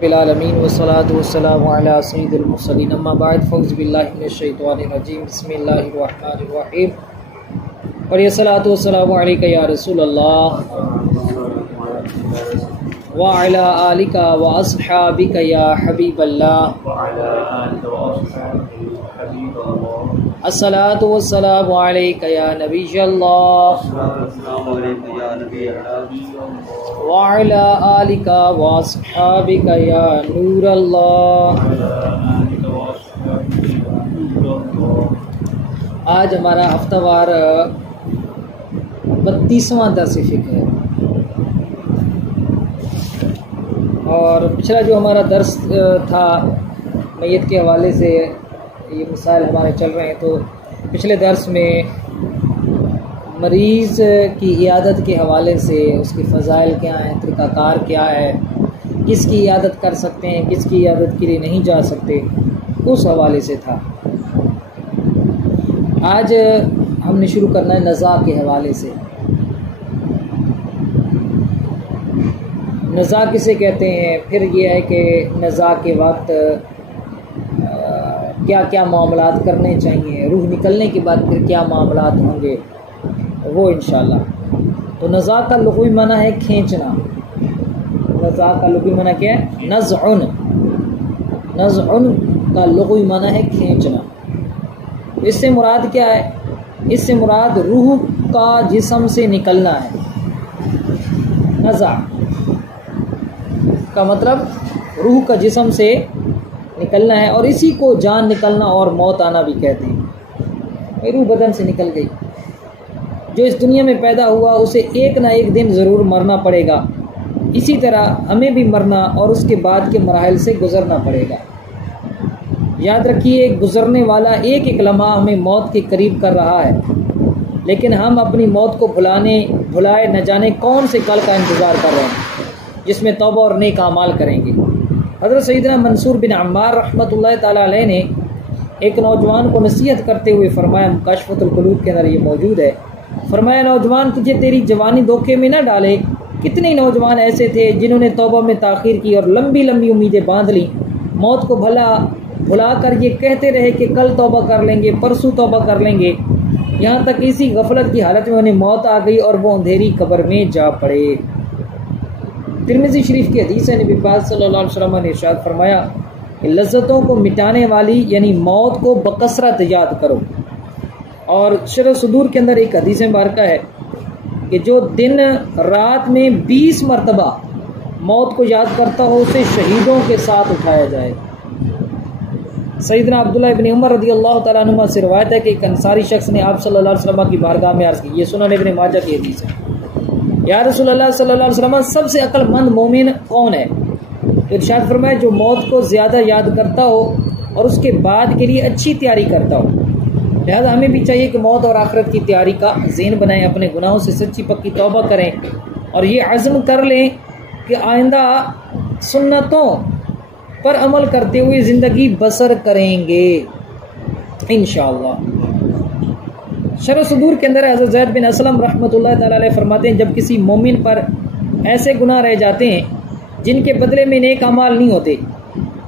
बिलालमीन वस्सलातु वस्सलामु अला सय्यिदिल मुरसलीन अम्मा बाद फ़ौज़ बिल्लाहि मिनश शैतानिर रजीम बिस्मिल्लाहिर रहमानिर रहीम और ये सलातु वस्सलामु अलैका या रसूल अल्लाह व अला आलिका व अस्हाबिका या हबीब अल्लाह अस्सलातु वस्सलामु अलैका या नबी अल्लाह व अला आलिका व अस्हाबिका या नूर अल्लाह। आज हमारा हफ्तावार 32वां दर्स फ़िक़्ह है और पिछला जो हमारा दर्स था मैयत के हवाले से ये मसाइल हमारे चल रहे हैं। तो पिछले दर्स में मरीज़ की इयादत के हवाले से उसकी फ़ज़ाइल क्या हैं, तरीक़ाकार क्या है, किसकी इयादत कर सकते हैं, किसकी इयादत के लिए नहीं जा सकते, उस हवाले से था। आज हमने शुरू करना है नज़ा के हवाले से। नज़ा किसे कहते हैं, फिर ये है कि नज़ा के वक्त क्या क्या मामलात करने चाहिए, रूह निकलने के बाद फिर क्या मामलात होंगे, वो इंशाअल्लाह। तो नज़ा का लुग़वी माना है खींचना। नज़ा का लुग़वी माना क्या है? नज़उन। नज़उन का लुग़वी माना है खींचना। इससे मुराद क्या है? इससे मुराद रूह का जिस्म से निकलना है। नज़ा का मतलब रूह का जिस्म से निकलना है और इसी को जान निकलना और मौत आना भी कहते हैं। रूह बदन से निकल गई। जो इस दुनिया में पैदा हुआ उसे एक ना एक दिन ज़रूर मरना पड़ेगा। इसी तरह हमें भी मरना और उसके बाद के मराहिल से गुज़रना पड़ेगा। याद रखिए, गुज़रने वाला एक एक लम्हा हमें मौत के करीब कर रहा है, लेकिन हम अपनी मौत को भुलाए न जाने कौन से कल का इंतज़ार कर रहे हैं जिसमें तौबा और नेक अमाल करेंगे। हज़रत सैयदना मंसूर बिन अम्मार रहमतुल्लाह ताला अलैह ने एक नौजवान को नसीहत करते हुए फरमाया, मुकाशफतुल कुलूब के अंदर ये मौजूद है। फरमाया, नौजवान तुझे तेरी जवानी धोखे में न डाले। कितने नौजवान ऐसे थे जिन्होंने तौबा में ताख़ीर की और लंबी लंबी उम्मीदें बांध ली। मौत को भुला कर ये कहते रहे कि कल तौबा कर लेंगे, परसों तौबा कर लेंगे। यहाँ तक इसी गफलत की हालत में उन्हें मौत आ गई और वो अंधेरी कब्र में जा पड़े। तिरमिज़ी शरीफ की हदीस है, नबी पाक सल्लल्लाहु अलैहि वसल्लम ने इरशाद फरमाया कि लज़्ज़तों को मिटाने वाली यानी मौत को बकसरत याद करो। और शरह सुदूर के अंदर एक हदीस मुबारक है कि जो दिन रात में 20 मरतबा मौत को याद करता हो उसे शहीदों के साथ उठाया जाए। सैयदना अब्दुल्लाह इब्न उमर रज़ियल्लाहु तआला अन्हुमा से रिवायत है कि एक अंसारी शख्स ने आप सल्लल्लाहु अलैहि वसल्लम की बारगाह में अर्ज़ की। ये सुनन इब्न माजा की हदीस है। या रसूलल्लाह सल्लल्लाहु अलैहि वसल्लम, सबसे अक्लमंद मोमिन कौन है? तो इरशाद फरमाया, जो मौत को ज़्यादा याद करता हो और उसके बाद के लिए अच्छी तैयारी करता हो। लिहाजा हमें भी चाहिए कि मौत और आखिरत की तैयारी का ज़हन बनाएं, अपने गुनाहों से सच्ची पक्की तौबा करें और ये अज़्म कर लें कि आइंदा सुन्नतों पर अमल करते हुए ज़िंदगी बसर करेंगे इंशाअल्लाह। शरह सुदूर के अंदर हज़रत ज़ैद बिन असलम रहमतुल्लाह ताला अलैह फरमाते हैं, जब किसी मोमिन पर ऐसे गुनाह रह जाते हैं जिनके बदले में नेक अमाल नहीं होते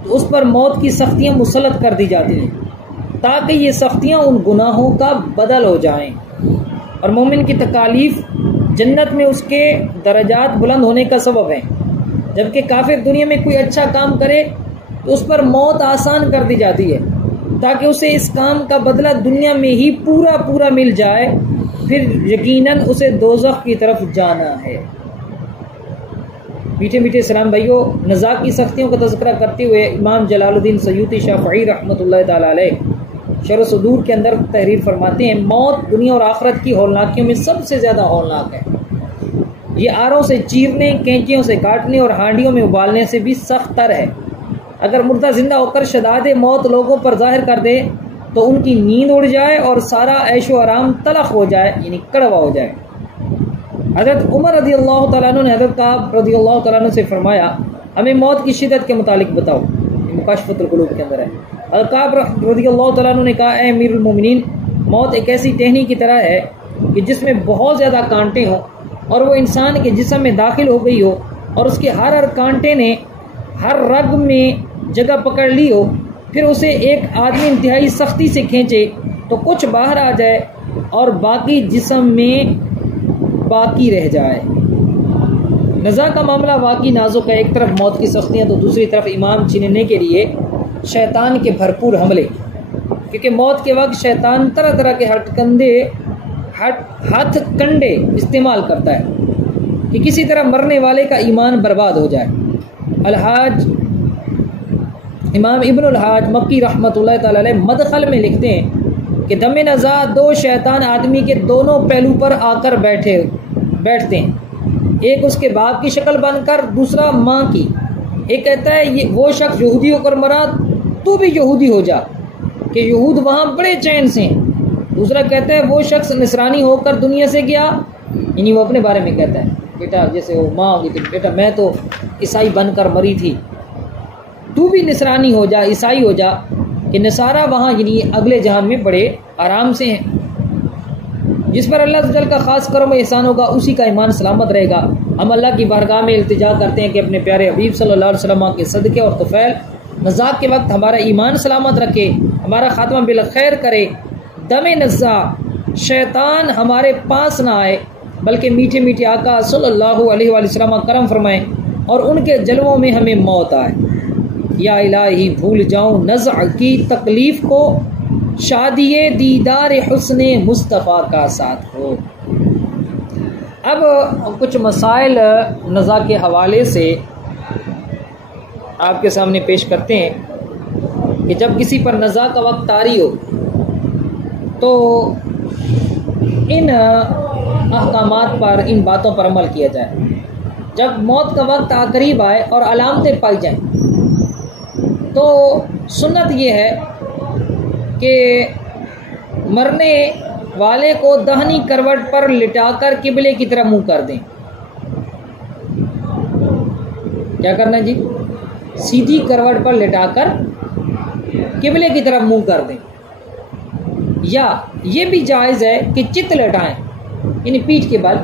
तो उस पर मौत की सख्तियाँ मुसल्लत कर दी जाती हैं ताकि ये सख्तियाँ उन गुनाहों का बदल हो जाएं और मोमिन की तकालीफ जन्नत में उसके दरजात बुलंद होने का सबब है। जबकि काफिर दुनिया में कोई अच्छा काम करे तो उस पर मौत आसान कर दी जाती है ताकि उसे इस काम का बदला दुनिया में ही पूरा मिल जाए, फिर यकीनन उसे दोज़ख की तरफ जाना है। मीठे मीठे सलाम भाइयों, नज़ा की सख्तियों का तज़किरा करते हुए इमाम जलालुद्दीन सयूती शाफ़ई रहमतुल्लाह ताला अलैह शरह सुदूर के अंदर तहरीर फरमाते हैं, मौत दुनिया और आखिरत की हौलनाकियों में सबसे ज़्यादा हौलनाक है। ये आरों से चीरने, कैंचियों से काटने और हांडियों में उबालने से भी सख्त तर है। अगर मुर्दा जिंदा होकर शदादे मौत लोगों पर जाहिर कर दे तो उनकी नींद उड़ जाए और सारा ऐशो आराम तलख हो जाए, यानी कड़वा हो जाए। हज़रत उमर रज़ियल्लाहु तआला अन्हु ने हज़रत काब रज़ियल्लाहु तआला अन्हु से फरमाया, हमें मौत की शिद्दत के मुतालिक बताओ। मुकाशफतुल कुलूब के अंदर है। हज़रत काब रज़ियल्लाहु तआला अन्हु ने कहा, ए अमीरुल मोमिनीन, मौत एक ऐसी टहनी की तरह है कि जिसमें बहुत ज़्यादा कांटे हों और वो इंसान के जिस्म में दाखिल हो गई हो और उसके हर कांटे ने हर रग में जगह पकड़ ली हो, फिर उसे एक आदमी इंतहाई सख्ती से खींचे तो कुछ बाहर आ जाए और बाकी जिस्म में बाकी रह जाए। नज़ा का मामला वाकई नाजुक है। एक तरफ मौत की सख्तियाँ तो दूसरी तरफ ईमान छीनने के लिए शैतान के भरपूर हमले, क्योंकि मौत के वक्त शैतान तरह तरह के हथकंडे इस्तेमाल करता है कि किसी तरह मरने वाले का ईमान बर्बाद हो जाए। अलहाज इमाम इब्नुल हाज मक्की रहमतुल्लाह तआला अलैह मदखल में लिखते हैं कि दमे नज़ा दो शैतान आदमी के दोनों पहलू पर आकर बैठते हैं, एक उसके बाप की शक्ल बनकर, दूसरा माँ की। एक कहता है ये वो शख्स यहूदी होकर मरा, तू भी यहूदी हो जा कि यहूद वहाँ बड़े चैन से हैं। दूसरा कहता है वो शख्स नसरानी होकर दुनिया से गया, यानी वो अपने बारे में कहता है, बेटा जैसे वो माँ होगी तो बेटा मैं तो ईसाई बनकर मरी थी, तू भी नसरानी हो जा, ईसाई हो जा, कि नसारा वहाँ यानी अगले जहां में बड़े आराम से हैं। जिस पर अल्लाह तआला का खास करम एहसान होगा उसी का ईमान सलामत रहेगा। हम अल्लाह की बारगाह में इल्तिजा करते हैं कि अपने प्यारे हबीब सल्लल्लाहु अलैहि वसल्लम के सदक़े और तुफ़ैल नज़ा के वक्त हमारा ईमान सलामत रखे, हमारा खात्मा बिल खैर करे। दमे नज़ा शैतान हमारे पास ना आए, बल्कि मीठे मीठे आका सल्लल्लाहु अलैहि वसल्लम करम फरमाएं और उनके जलवों में हमें मौत आए। या इलाही भूल जाऊं नज़ा की तकलीफ़ को, शादिये दीदार हुस्ने मुस्तफ़ा का साथ हो। अब कुछ मसाइल नज़ा के हवाले से आपके सामने पेश करते हैं कि जब किसी पर नज़ा का वक्त तारी हो तो इन अहकामात पर, इन बातों पर अमल किया जाए। जब मौत का वक्त करीब आए और अलामतें पाई जाएं तो सुन्नत ये है कि मरने वाले को दाहिनी करवट पर लिटाकर किबले की तरफ मुंह कर दें। क्या करना है जी? सीधी करवट पर लिटाकर किबले की तरफ मुंह कर दें। या ये भी जायज़ है कि चित लटाएं, यानी पीठ के बल,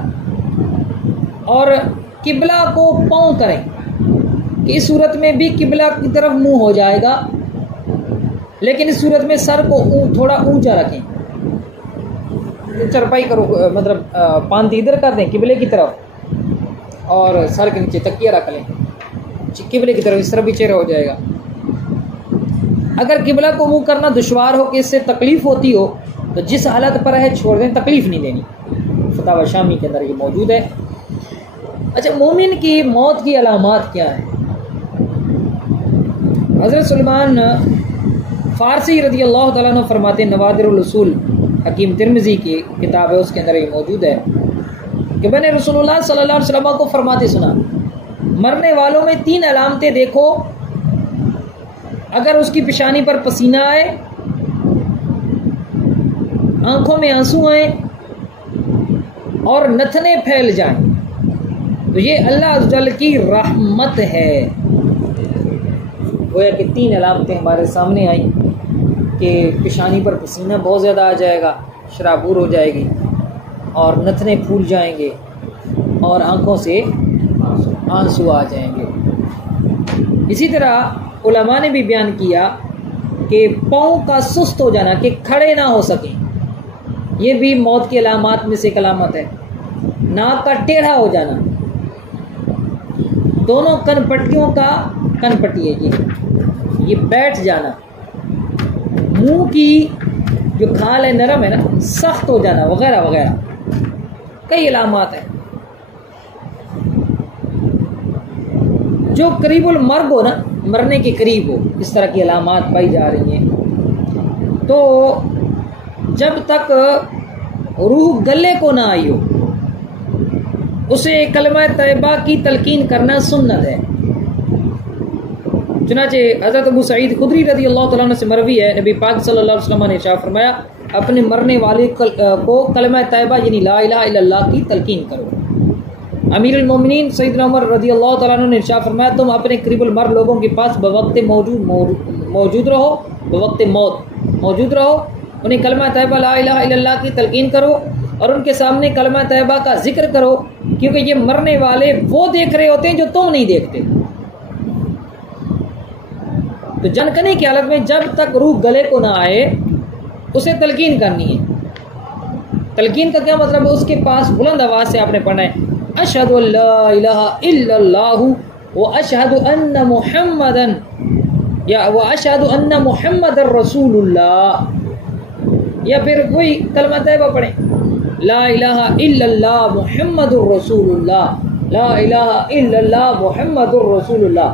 और किबला को पाँव करें कि इस सूरत में भी किबला की तरफ मुंह हो जाएगा, लेकिन इस सूरत में सर को थोड़ा ऊंचा रखें। चरपाई करो, मतलब पांति इधर कर दें किबले की तरफ और सर के नीचे तकिया रख लें किबले की तरफ, इस तरफ भी चेहरा हो जाएगा। अगर किबला को मुंह करना दुश्वार हो कि इससे तकलीफ होती हो तो जिस हालत पर है छोड़ दें, तकलीफ नहीं देनी। फतावा शामी के अंदर ये मौजूद है। अच्छा, मोमिन की मौत की अलामात क्या है? हज़रत सुलेमान फ़ारसी रज़ी अल्लाह तआला अन्हु फरमाते हैं, नवादिरुल उसूल हकीम तिरमिज़ी की किताब है, उसके अंदर ये मौजूद है कि मैंने रसूलुल्लाह सल्लल्लाहु अलैहि वसल्लम को फरमाते सुना, मरने वालों में 3 अलामतें देखो। अगर उसकी पेशानी पर पसीना आए, आंखों में आंसू आए और नथने फैल जाएं, तो ये अल्लाह अज़्ज़ वजल की रहमत है। गोया कि 3 अलामतें हमारे सामने आई कि पेशानी पर पसीना बहुत ज़्यादा आ जाएगा, शराबूर हो जाएगी और नथने फूल जाएंगे और आंखों से आंसू आ जाएंगे। इसी तरह उलमा ने भी बयान किया कि पाँव का सुस्त हो जाना, कि खड़े ना हो सकें, ये भी मौत की अलामात में से एक अलामत है। नाक का टेढ़ा हो जाना, दोनों कनपट्टियों का, कनपट्टी है ये बैठ जाना, मुंह की जो खाल है नरम है ना, सख्त हो जाना, वगैरह वगैरह कई अलामात हैं। जो करीबुल मर्ग हो ना, मरने के करीब हो, इस तरह की अलामात पाई जा रही हैं। तो जब तक रूह गले को ना आई हो उसे कलमा तैयबा की तलकीन करना सुन्नत है। चुनाचे हज़रत अबू सईद खुदरी रज़ी अल्लाह तआला अन्हु से मरवी है, नबी पाक सल्लल्लाहु अलैहि वसल्लम ने इरशाद फरमाया, अपने मरने वाले को कलमा तैयबा यानी ला इलाहा इल्लल्लाह की तलकीन करो। अमीरुल मोमिनीन सैयदना उमर रज़ी अल्लाह तआला अन्हु ने इरशाद फरमाया, तुम अपने करीबुल मर्ग लोगों के पास बवक्त मौजूद रहो, बवक्त मौत मौजूद रहो, उन्हें कलमा तैयबा ला इलाहा इल्लल्लाह की तलकीन करो और उनके सामने कलमा तैयबा का जिक्र करो, क्योंकि ये मरने वाले वो देख रहे होते हैं जो तुम नहीं देखते। तो जानकनी की हालत में जब तक रूह गले को ना आए उसे तलकीन करनी है। तलकीन का क्या मतलब है? उसके पास बुलंद आवाज़ से आपने पढ़ना है अशहदु अल्ला इलाहा इल्लल्लाहु व अशहदु अन्ना मुहम्मदन या व अशहदु अन्ना मुहम्मदर रसूलुल्लाह, या फिर कोई कलमा तैयबा पढ़े ला इलाहा इल्लल्लाह मुहम्मदुर रसूलुल्लाह, ला इलाहा इल्लल्लाह मुहम्मदुर रसूलुल्लाह।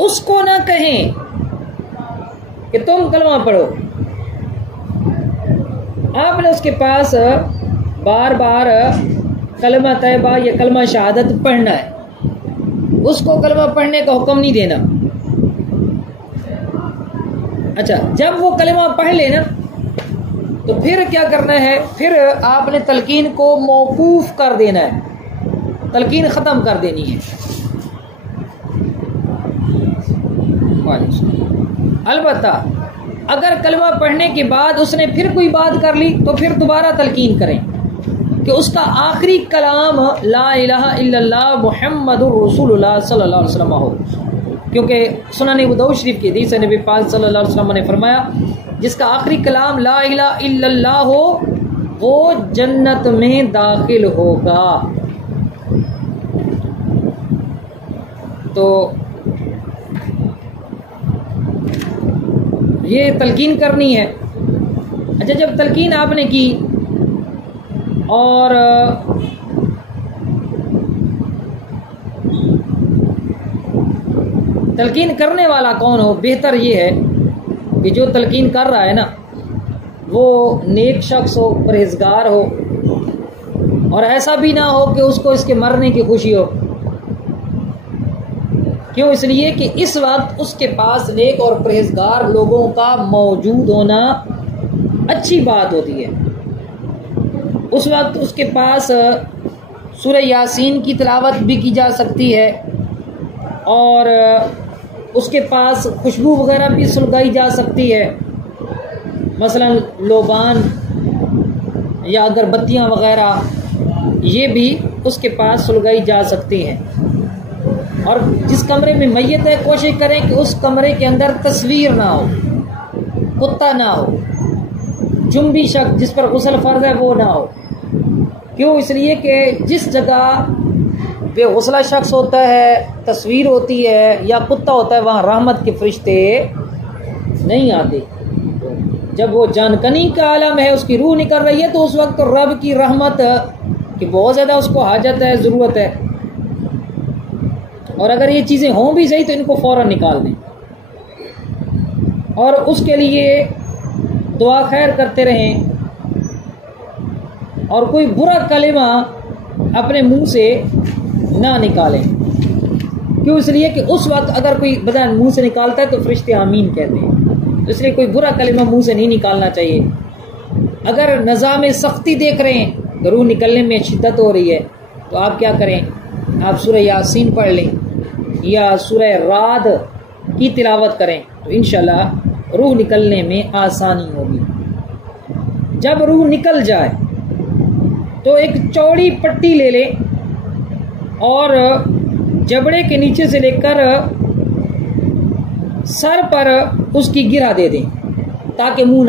उसको ना कहें कि तुम कलमा पढ़ो, आपने उसके पास बार बार कलमा तैयबा या कलमा शहादत पढ़ना है, उसको कलमा पढ़ने का हुक्म नहीं देना। अच्छा, जब वो कलमा पढ़ लेना तो फिर क्या करना है? फिर आपने तलकीन को मौकूफ कर देना है, तलकीन ख़त्म कर देनी है। अलबत्ता अगर कलमा पढ़ने के बाद उसने फिर कोई बात कर ली तो फिर दोबारा तलकीन करें कि उसका आखिरी कलाम ला इलाहा इल्लल्लाह मुहम्मदुर रसूलुल्लाह सल्लल्लाहु अलैहि वसल्लम हो, क्योंकि सुनन अबू दाऊद शरीफ की हदीस है, नबी पाक सल्लल्लाहु अलैहि वसल्लम ने फरमाया जिसका आखिरी कलाम ला इलाहा इल्लल्लाह हो वो जन्नत में दाखिल होगा। तो ये तलकीन करनी है। अच्छा, जब तलकीन आपने की और तलकीन करने वाला कौन हो, बेहतर ये है कि जो तलकीन कर रहा है ना वो नेक शख्स हो, परहेजगार हो, और ऐसा भी ना हो कि उसको इसके मरने की खुशी हो। क्यों? इसलिए कि इस वक्त उसके पास नेक और परहेजगार लोगों का मौजूद होना अच्छी बात होती है। उस वक्त उसके पास सूरह यासीन की तिलावत भी की जा सकती है और उसके पास खुशबू वगैरह भी सुलगाई जा सकती है, मसलन लोबान या अगरबत्तियाँ वगैरह, ये भी उसके पास सुलगाई जा सकती हैं। और जिस कमरे में मैयत है कोशिश करें कि उस कमरे के अंदर तस्वीर ना हो, कुत्ता ना हो, जुम्बी शख्स जिस पर गुस्ल फर्ज है वो ना हो। क्यों? इसलिए कि जिस जगह बेगुस्ला शख्स होता है, तस्वीर होती है या कुत्ता होता है, वहाँ रहमत के फरिश्ते नहीं आते। जब वो जानकनी का आलम है, उसकी रूह निकल रही है, तो उस वक्त तो रब की रहमत की बहुत ज़्यादा उसको हाजत है, ज़रूरत है। और अगर ये चीज़ें हों भी सही तो इनको फ़ौरन निकाल दें और उसके लिए दुआ खैर करते रहें और कोई बुरा कलिमा अपने मुंह से ना निकालें। क्यों? इसलिए कि उस वक्त अगर कोई बदन मुंह से निकालता है तो फरिश्ते आमीन कहते हैं, तो इसलिए कोई बुरा कलिमा मुंह से नहीं निकालना चाहिए। अगर नज़ा में सख्ती देख रहे हैं, रूह निकलने में शिद्दत हो रही है, तो आप क्या करें? आप सूरह यासीन पढ़ लें या सूरह राद की तिलावत करें, तो इंशाल्लाह रूह निकलने में आसानी होगी। जब रूह निकल जाए तो एक चौड़ी पट्टी ले लें और जबड़े के नीचे से लेकर सर पर उसकी गिरा दे दें ताकि मुंह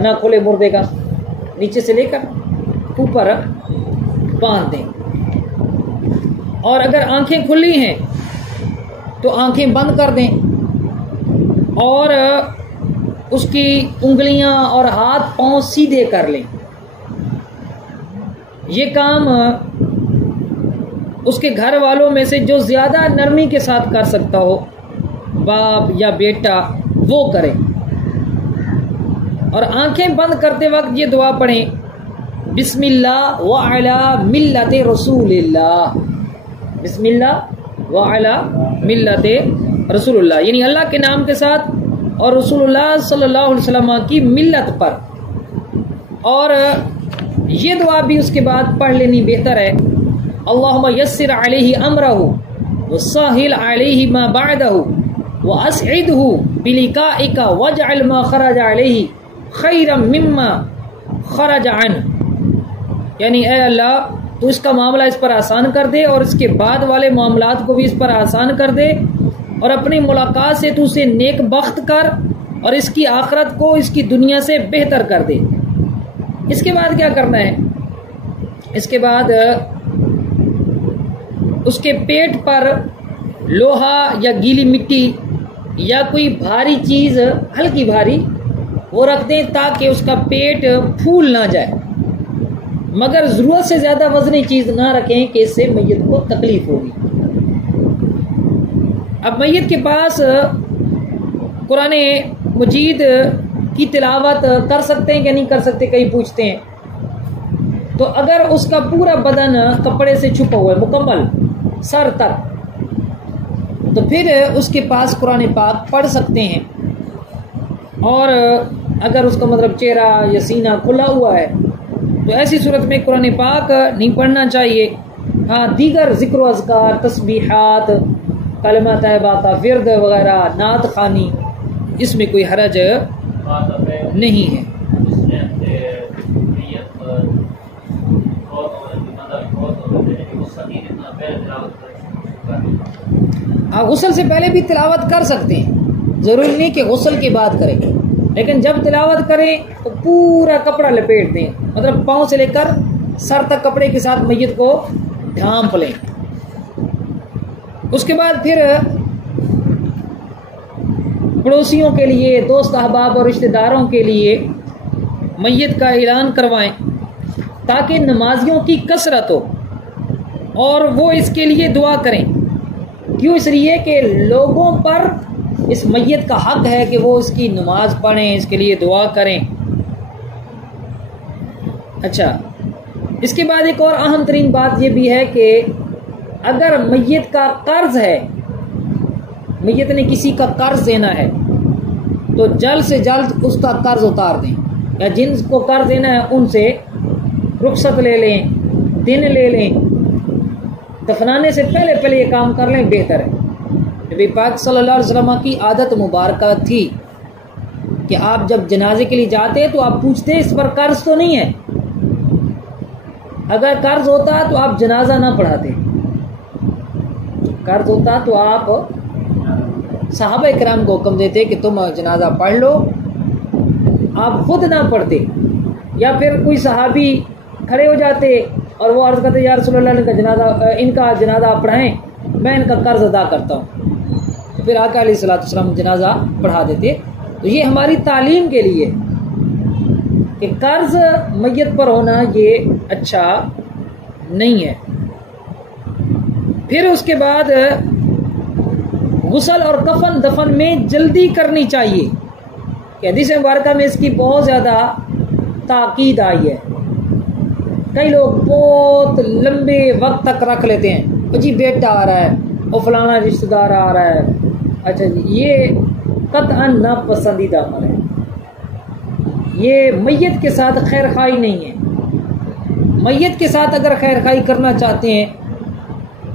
ना खोले मुर्दे का। नीचे से लेकर ऊपर बांध दें और अगर आंखें खुली हैं तो आंखें बंद कर दें और उसकी उंगलियां और हाथ पांव सीधे कर लें। ये काम उसके घर वालों में से जो ज़्यादा नरमी के साथ कर सकता हो, बाप या बेटा, वो करें। और आंखें बंद करते वक्त ये दुआ पढ़ें, बिस्मिल्लाह व अला मिल्लते रसूलिल्लाह, बिस्मिल्लाह व अला मिल्लते रसूलुल्लाह, यानी अल्लाह के नाम के साथ और रसूलुल्लाह सल्लल्लाहु अलैहि वसल्लम की मिल्लत पर। और ये दुआ भी उसके बाद पढ़ लेनी बेहतर है, अल्लाहुम्मा यस्सिर अलैहि अमरहु व साहिल अलैहि मा बअदहु व अस्इदहु बिलिकाइका वजअल मा खरज अलैहि खैरम मिम्मा खरज अन्हु, यानी ऐ अल्लाह तो इसका मामला इस पर आसान कर दे और इसके बाद वाले मामलात को भी इस पर आसान कर दे और अपनी मुलाकात से तू उसे नेक बख्त कर और इसकी आखिरत को इसकी दुनिया से बेहतर कर दे। इसके बाद क्या करना है? इसके बाद उसके पेट पर लोहा या गीली मिट्टी या कोई भारी चीज़, हल्की भारी, वो रख दें ताकि उसका पेट फूल ना जाए, मगर ज़रूरत से ज़्यादा वजनी चीज़ ना रखें कि इससे मैयत को तकलीफ होगी। अब मैयत के पास कुरान मजीद की तिलावत कर सकते हैं कि नहीं कर सकते, कई पूछते हैं। तो अगर उसका पूरा बदन कपड़े से छुपा हुआ है मुकम्मल सर तक, तो फिर उसके पास कुरान पाक पढ़ सकते हैं। और अगर उसका मतलब चेहरा या सीना खुला हुआ है तो ऐसी सूरत में कुरान पाक नहीं पढ़ना चाहिए। हाँ, दीगर ज़िक्र अज़कार, तस्बीहात, कलमा तैयबा का विर्द वगैरह, नात खानी, इसमें कोई हरज नहीं है। हाँ, गुस्ल से पहले भी तिलावत कर सकते हैं, ज़रूरी नहीं कि गुस्ल के बाद करें, लेकिन जब तिलावत करें तो पूरा कपड़ा लपेट दें, मतलब पाँव से लेकर सर तक कपड़े के साथ मैयत को ढांप लें। उसके बाद फिर पड़ोसियों के लिए, दोस्त अहबाब और रिश्तेदारों के लिए मैयत का ऐलान करवाएं ताकि नमाजियों की कसरत हो और वो इसके लिए दुआ करें। क्यों? इसलिए कि लोगों पर इस मैयत का हक है कि वो इसकी नमाज पढ़ें, इसके लिए दुआ करें। अच्छा, इसके बाद एक और अहम तरीन बात ये भी है कि अगर मैयत का कर्ज है, मैयत ने किसी का कर्ज देना है, तो जल्द से जल्द उसका कर्ज उतार दें, या जिनको कर्ज देना है उनसे रुखसत ले लें, दिन ले लें, दफनाने से पहले पहले ये काम कर लें, बेहतर है। नबी पाक सल्लल्लाहु अलैहि वसल्लम की आदत मुबारक थी कि आप जब जनाजे के लिए जाते तो आप पूछते इस पर कर्ज तो नहीं है। अगर कर्ज होता तो आप जनाजा ना पढ़ाते, कर्ज होता तो आप सहाबा इकराम को हुक्म देते कि तुम जनाजा पढ़ लो, आप खुद ना पढ़ते, या फिर कोई सहाबी खड़े हो जाते और वो अर्ज़ करते या रसूलल्लाह इनका जनाजा पढ़ाएं, मैं इनका कर्ज अदा करता हूँ, तो फिर आका अलैहिस्सलातु वस्सलाम जनाजा पढ़ा देते। तो ये हमारी तालीम के लिए कि कर्ज मैयत पर होना ये अच्छा नहीं है। फिर उसके बाद गुस्ल और कफन दफन में जल्दी करनी चाहिए। हदीस मुबारक में इसकी बहुत ज़्यादा ताकीद आई है। कई लोग बहुत लंबे वक्त तक रख लेते हैं, जी बेटा आ रहा है और फलाना रिश्तेदार आ रहा है, अच्छा जी, ये कतअन नापसंदीदा अमल है। ये मैयत के साथ खैर खाई नहीं है। मैयत के साथ अगर खैर खाई करना चाहते हैं,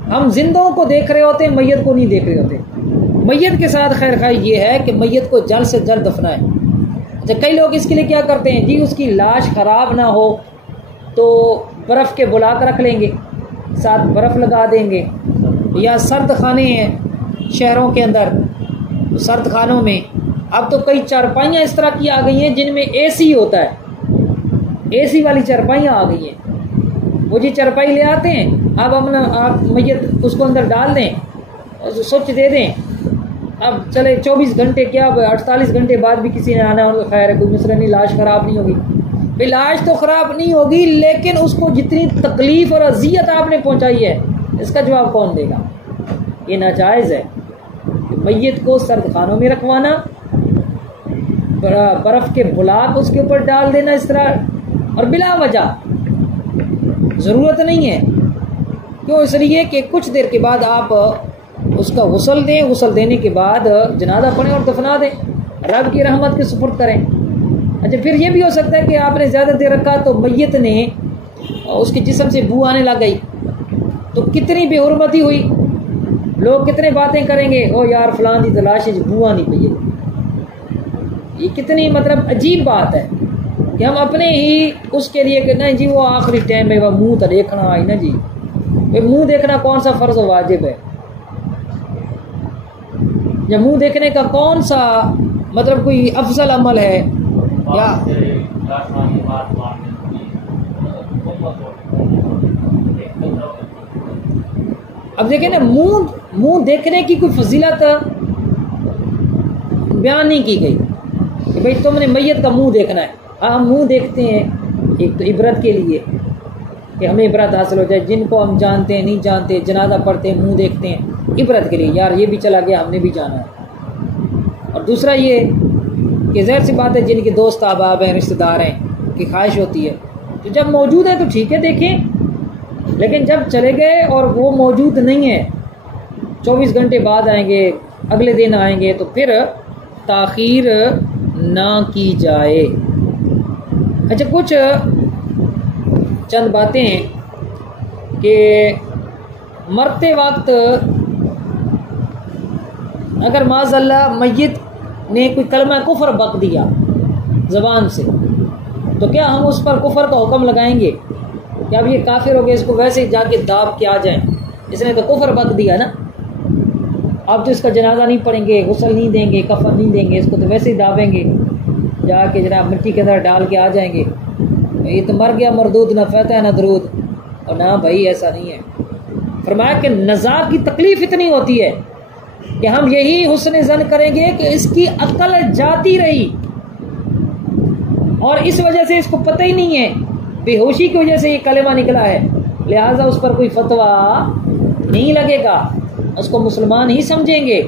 हम जिंदों को देख रहे होते हैं, मैयत को नहीं देख रहे होते। मैयत के साथ खैर खाई ये है कि मैयत को जल्द से जल्द दफनाएं। अच्छा, कई लोग इसके लिए क्या करते हैं, जी उसकी लाश खराब ना हो तो बर्फ़ के बुला कर रख लेंगे, साथ बर्फ़ लगा देंगे, या सर्द खाने हैं शहरों के अंदर, सर्द खानों में अब तो कई चारपाइयाँ इस तरह की आ गई हैं जिनमें एसी होता है, एसी वाली चारपाइयाँ आ गई हैं। वो जी चारपाई ले आते हैं, आप मैयत उसको अंदर डाल दें और स्विच दे दें, अब चले 24 घंटे क्या 48 घंटे बाद भी किसी ने आना और खैर है, कोई मसला नहीं, लाश ख़राब नहीं होगी। इलाज तो ख़राब नहीं होगी, लेकिन उसको जितनी तकलीफ़ और अजियत आपने पहुंचाई है, इसका जवाब कौन देगा? ये नाजायज़ है कि मैयत को सर्द खानों में रखवाना, बर्फ़ के बुलाक उसके ऊपर डाल देना इस तरह, और बिला वजह ज़रूरत नहीं है। क्यों? इसलिए कि कुछ देर के बाद आप उसका गुस्ल दें, गुस्ल देने के बाद जनाजा पढ़ें और दफना दें, रब की रहमत के सुपुर्द करें। अच्छा, फिर ये भी हो सकता है कि आपने ज़्यादा देर रखा तो मैयत ने उसके जिस्म से बू आने लग गई, तो कितनी बेहुरमती हुई, लोग कितने बातें करेंगे, ओ यार फलां दी तलाश है बू आनी पई है। ये कितनी मतलब अजीब बात है कि हम अपने ही उसके लिए कि नहीं जी वो आखिरी टाइम में वह मुँह तो देखना आई ना जी, भाई मुँह देखना कौन सा फ़र्ज़ वाजिब है? या मुंह देखने का कौन सा मतलब कोई अफजल अमल है? या अब देखें ना, मुंह देखने की कोई फजीलत बयान नहीं की गई कि भाई तुमने मैयत का मुंह देखना है। हाँ, हम मुंह देखते हैं एक तो इबरत के लिए कि हमें इबरत हासिल हो जाए, जिनको हम जानते हैं नहीं जानते, जनाजा पढ़ते हैं मुंह देखते हैं इबरत के लिए, यार ये भी चला गया हमने भी जाना है। और दूसरा ये कि ज़ाहिर सी बात है जिनके दोस्त अहबाब हैं, रिश्तेदार हैं, की ख्वाहिश होती है, तो जब मौजूद है तो ठीक है देखें, लेकिन जब चले गए और वो मौजूद नहीं है, 24 घंटे बाद आएंगे, अगले दिन आएंगे, तो फिर ताख़ीर ना की जाए। अच्छा, कुछ चंद बातें हैं कि मरते वक्त अगर माज़अल्लाह मय्यत ने कोई कलमा कुफर बक दिया ज़बान से, तो क्या हम उस पर कुफर का हुक्म लगाएंगे? क्या अब ये काफिर हो गए, इसको वैसे ही जाके दाब के आ जाएं, इसने तो कुफर बक दिया ना, अब तो इसका जनाजा नहीं पढ़ेंगे, गुस्ल नहीं देंगे, कफन नहीं देंगे, इसको तो वैसे ही दाबेंगे, जाके जनाब मिट्टी के अंदर डाल के आ जाएंगे, ये तो मर गया मरदूद, ना फतह ना दरूद। और ना भाई, ऐसा नहीं है। फरमाया कि नज़ा की तकलीफ इतनी होती है कि हम यही हुस्न ज़न करेंगे कि इसकी अक्ल जाती रही और इस वजह से इसको पता ही नहीं है, बेहोशी की वजह से ये कलेमा निकला है, लिहाजा उस पर कोई फतवा नहीं लगेगा, उसको मुसलमान ही समझेंगे,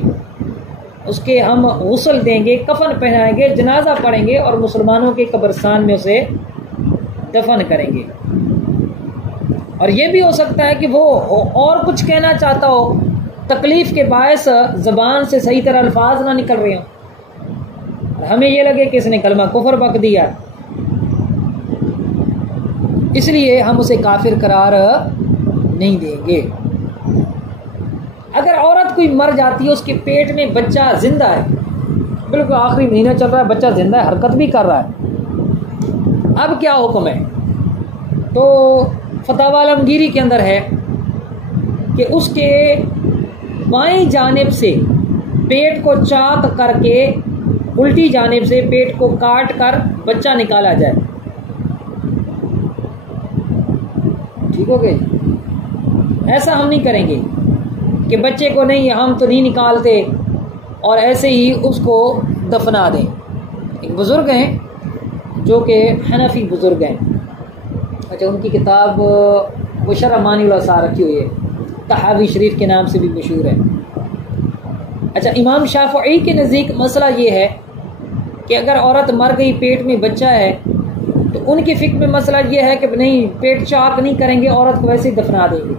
उसके हम गुस्ल देंगे, कफन पहनाएंगे, जनाजा पढ़ेंगे और मुसलमानों के कब्रिस्तान में उसे दफन करेंगे। और ये भी हो सकता है कि वो और कुछ कहना चाहता हो, तकलीफ के बायस ज़बान से सही तरह अल्फाज ना निकल रहे हों, हमें ये लगे कि इसने कलमा कुफर बक दिया, इसलिए हम उसे काफिर करार नहीं देंगे। अगर औरत कोई मर जाती है, उसके पेट में बच्चा जिंदा है, बिल्कुल आखिरी महीना चल रहा है, बच्चा जिंदा है, हरकत भी कर रहा है, अब क्या हुक्म है? तो फतवा आलमगीरी के अंदर है कि उसके बाईं जानिब से पेट को चाक करके उल्टी जानिब से पेट को काट कर बच्चा निकाला जाए। ठीक हो गई? ऐसा हम नहीं करेंगे कि बच्चे को नहीं, हम तो नहीं निकालते और ऐसे ही उसको दफना दें। एक बुज़ुर्ग हैं जो कि हनफी बुज़ुर्ग हैं, अच्छा, उनकी किताब वो शरह मानी उल आसार रखी हुई है, तहावी शरीफ के नाम से भी मशहूर है। अच्छा, इमाम शाफ़ई के नज़दीक मसला ये है कि अगर औरत मर गई, पेट में बच्चा है, तो उनके फ़िक्र में मसला ये है कि नहीं, पेट चाक नहीं करेंगे, औरत को वैसे ही दफना देंगे।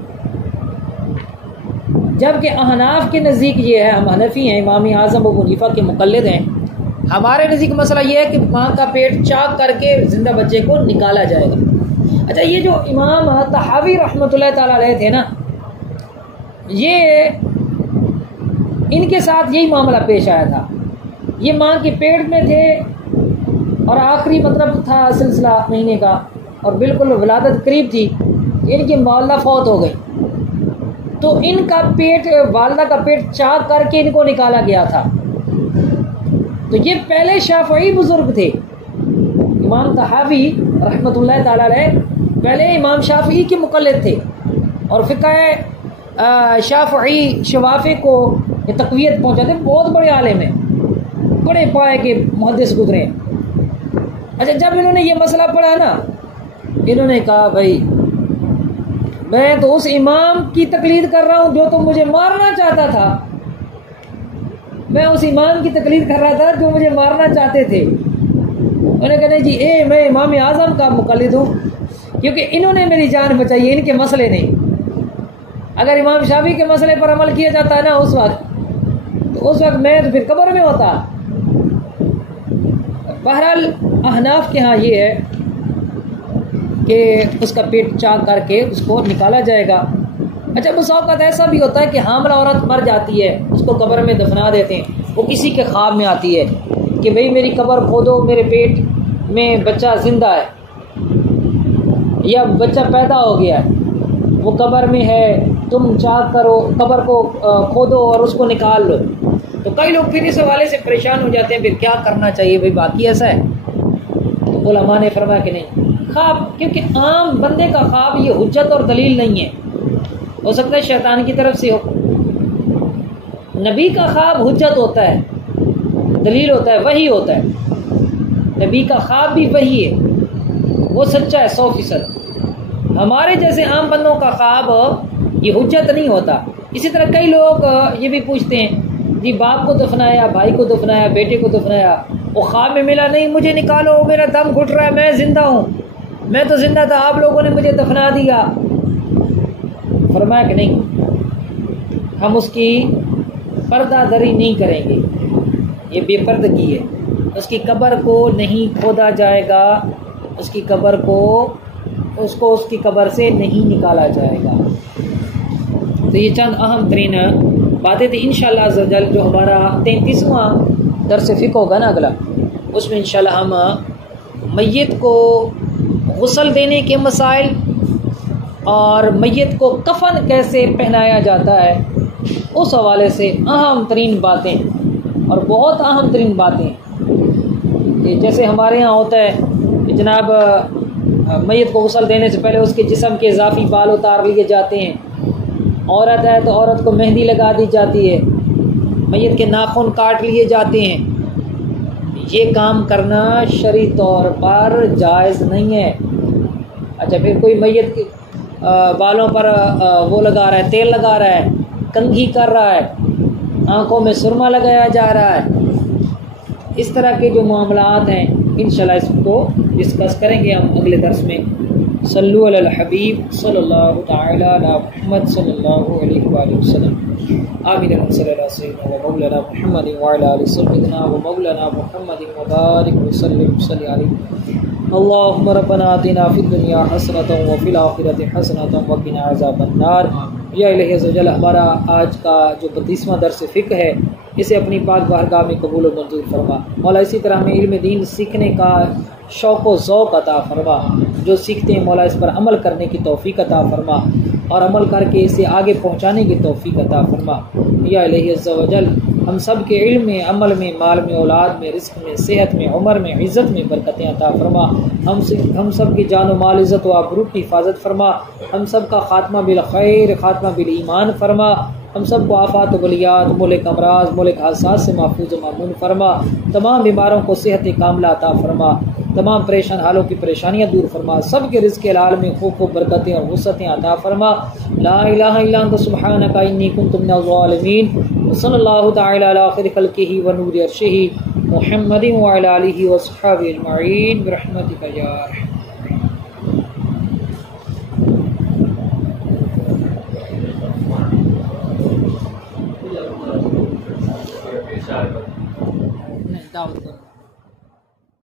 जबकि अहनाफ के नज़दीक ये है, हम हनफी हैं, इमाम आज़म अबू हनीफा के मुक़ल्लिद हैं, हमारे नज़दीक मसला ये है कि माँ का पेट चाक करके ज़िंदा बच्चे को निकाला जाएगा। अच्छा, ये जो इमाम तहावी रहमतुल्लाह ताला अलैह थे ना, ये इनके साथ यही मामला पेश आया था। ये माँ के पेट में थे और आखिरी मतलब था सिलसिला महीने का और बिल्कुल विलादत करीब थी, इनकी वालदा फौत हो गई, तो इनका पेट, वालदा का पेट चाक करके इनको निकाला गया था। तो ये पहले शाफ़ई बुजुर्ग थे, इमाम तहावी रहमतुल्लाह ताला अलैह पहले इमाम शाफ़ई के मुक़ल्लिद थे और फ़िक़्ह शाफ़ई शवाफ़े को ये तक़वियत पहुँचाते, बहुत बड़े आलिम हैं, बड़े पाए के मुहद्दिस गुजरे। अच्छा, जब इन्होंने ये मसला पढ़ा ना, इन्होंने कहा भाई मैं तो उस इमाम की तकलीद कर रहा हूँ जो तो मुझे मारना चाहता था, मैं उस इमाम की तकलीद कर रहा था जो मुझे मारना चाहते थे। उन्होंने कहा नहीं जी, मैं इमाम आज़म का मुक़ल्लिद हूँ, क्योंकि इन्होंने मेरी जान बचाई है, इनके मसले नहीं। अगर इमाम शाफी के मसले पर अमल किया जाता है ना उस वक्त, तो उस वक्त मैं तो फिर कब्र में होता। बहरहाल अहनाफ के यहाँ ये है कि उसका पेट चाक करके उसको निकाला जाएगा। अच्छा, बस औक़ात ऐसा भी होता है कि हामिला औरत मर जाती है, उसको कब्र में दफना देते हैं, वो किसी के ख्वाब में आती है कि भाई मेरी कब्र खोदो, मेरे पेट में बच्चा जिंदा है या बच्चा पैदा हो गया है, वो कब्र में है, तुम चाक करो, कब्र को खोदो और उसको निकाल लो। तो कई लोग फिर इस हवाले से परेशान हो जाते हैं, फिर क्या करना चाहिए भाई, बाकी ऐसा है। तो उलमा ने फरमाया कि नहीं, ख्वाब, क्योंकि आम बंदे का ख्वाब ये हुज्जत और दलील नहीं है, हो सकता है शैतान की तरफ से हो। नबी का ख्वाब हुज्जत होता है, दलील होता है, वही होता है। नबी का ख्वाब भी वही है, वो सच्चा है 100%। हमारे जैसे आम बंदों का ख्वाब ये हुज्जत नहीं होता। इसी तरह कई लोग ये भी पूछते हैं जी, बाप को दफनाया, भाई को दफनाया, बेटे को दफनाया, वो ख्वाब में मिला नहीं, मुझे निकालो, मेरा दम घुट रहा है, मैं जिंदा हूँ, मैं तो जिंदा था, आप लोगों ने मुझे दफना दिया। फरमाया कि नहीं, हम उसकी पर्दादरी नहीं करेंगे, ये बेपर्दगी है। उसकी कब्र को नहीं खोदा जाएगा, उसकी कब्र को उसकी कब्र से नहीं निकाला जाएगा। तो ये चंद अहम तरीन बातें थी। इंशाअल्लाह अज़्ज़ा वजल जो हमारा 33वां दर्स फ़िक़्ह होगा ना अगला, उसमें इंशाअल्लाह हम मैयत को गुस्ल देने के मसाइल और मैयत को कफन कैसे पहनाया जाता है, उस हवाले से अहम तरीन बातें और बहुत अहम तरीन बातें। जैसे हमारे यहाँ होता है कि जनाब मैयत को गुस्ल देने से पहले उसके जिस्म के इजाफी बाल उतार लिए जाते हैं। औरत है तो औरत को मेहंदी लगा दी जाती है, मैयत के नाखून काट लिए जाते हैं। ये काम करना शरई तौर पर जायज़ नहीं है। अच्छा, फिर कोई मैयत के बालों पर वो लगा रहा है, तेल लगा रहा है, कंघी कर रहा है, आँखों में सुरमा लगाया जा रहा है। इस तरह के जो मामलात हैं इंशाल्लाह इसको डिस्कस करेंगे हम अगले दर्स में। सल्लु अलल हबीब सल्लल्लाहु तआला अला मुहम्मद सल्लल्लाहु अलैहि वसल्लम। आमीन सल्लल्लाहु व मौलाना मुहम्मद व अला आलि सय्यिदना व मौलाना मुहम्मद व बारिक व सल्लिम अलैहि। अल्लाहुम्मा रब्बना आतिना फिद दुनिया हसनतन व फिल आखिरति हसनतन व क़िना अज़ाबन नार। या इलाही अज़्ज़ा वजल, हमारा आज का जो 32वां दर्स फ़िक़्ह है, इसे अपनी पाक बारगाह में कबूल और मंजूर फरमा। मौला इसी तरह हमें इल्म दीन सीखने का शौक़ व ज़ौक़ अता फरमा। जो सीखते हैं मौला इस पर अमल करने की तौफ़ीक़ अता फरमा और अमल करके इसे आगे पहुँचाने की तौफ़ीक़ अता फरमा। या इलाही अज़्ज़ा वजल, हम सब के इल्म में, अमल में, माल में, औलाद में, रिज़्क़ में, सेहत में, उम्र में, इज़्ज़त में बरकतें अता फरमा। हम सब की जान व माल, इज़्ज़त व आबरू की हिफाजत फरमा। हम सब का ख़ात्मा बिल खैर, ख़ात्मा बिल ईमान फरमा। हम सब को आफ़ात व बलियात, मुल्क अमराज, मुल्क हादसात से महफूज व मामून फरमा। तमाम बीमारों को सेहत कामिला अता फरमा। तमाम परेशान हालों की परेशानियाँ दूर फरमा। सब के रिज़्क़ हलाल में खूब खूब बरकतें और वुसअतें अता फरमा। ला इलाहा इल्ला अंत सुब्हानका इन्नी कुन्तु मिनज़ ज़ालिमीन। सल्लल्लाहु तआला अला खैरि ख़ल्क़िही व नूरि अर्शिही मुहम्मदिन व अला आलिहि व अस्हाबिहि अजमईन बिरहमतिका या अरहम। दावत करो।